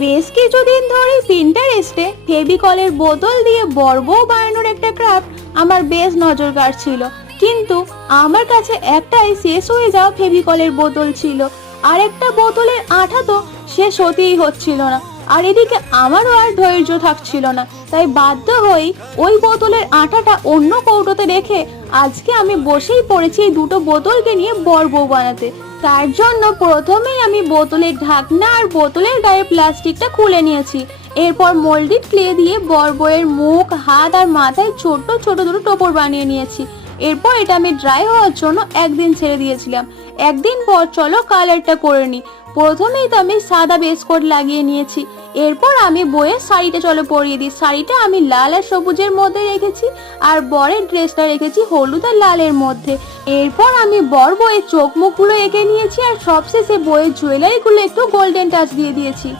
বেশ কিছুদিন ধরে পিন্টারেস্টে ফেভিকলের বোতল দিয়ে বর্বও বানানোর একটা ক্রাফট আমার বেশ নজর কাড়ছিল, কিন্তু আমার কাছে একটাই শেষ হয়ে যাওয়া ফেভিকলের বোতল ছিল। আর একটা বোতলের আঠা তো শেষ হতেই হচ্ছিল না, আর এদিকে আমারও আর ধৈর্য থাকছিল না। তাই বাধ্য হয়েই ওই বোতলের আঠাটা অন্য কৌটোতে রেখে আজকে আমি বসেই পড়েছি এই দুটো বোতলকে নিয়ে বর্বও বানাতে। তার জন্য প্রথমেই আমি বোতলের ঢাকনা আর বোতলের গায়ে প্লাস্টিকটা খুলে নিয়েছি। এরপর মোল্ডেড ক্লে দিয়ে বর্বয়ের মুখ, হাত আর মাথায় ছোট ছোট দুটো টোপর বানিয়ে নিয়েছি। এরপর এটা আমি ড্রাই হওয়ার জন্য একদিন ছেড়ে দিয়েছিলাম। একদিন পর চলো কালারটা করে নিই। প্রথমেই তো আমি সাদা বেস কোট লাগিয়ে নিয়েছি। এরপর আমি বইয়ের শাড়িটা চলো পরিয়ে দিই। শাড়িটা আমি লাল আর সবুজের মধ্যে রেখেছি, আর বরের ড্রেসটা রেখেছি হলুদ আর লালের মধ্যে। এরপর আমি বর বইয়ের চোখ মুখগুলো এঁকে নিয়েছি, আর সবশেষে বইয়ের জুয়েলারিগুলো একটু গোল্ডেন টাচ দিয়ে দিয়েছি।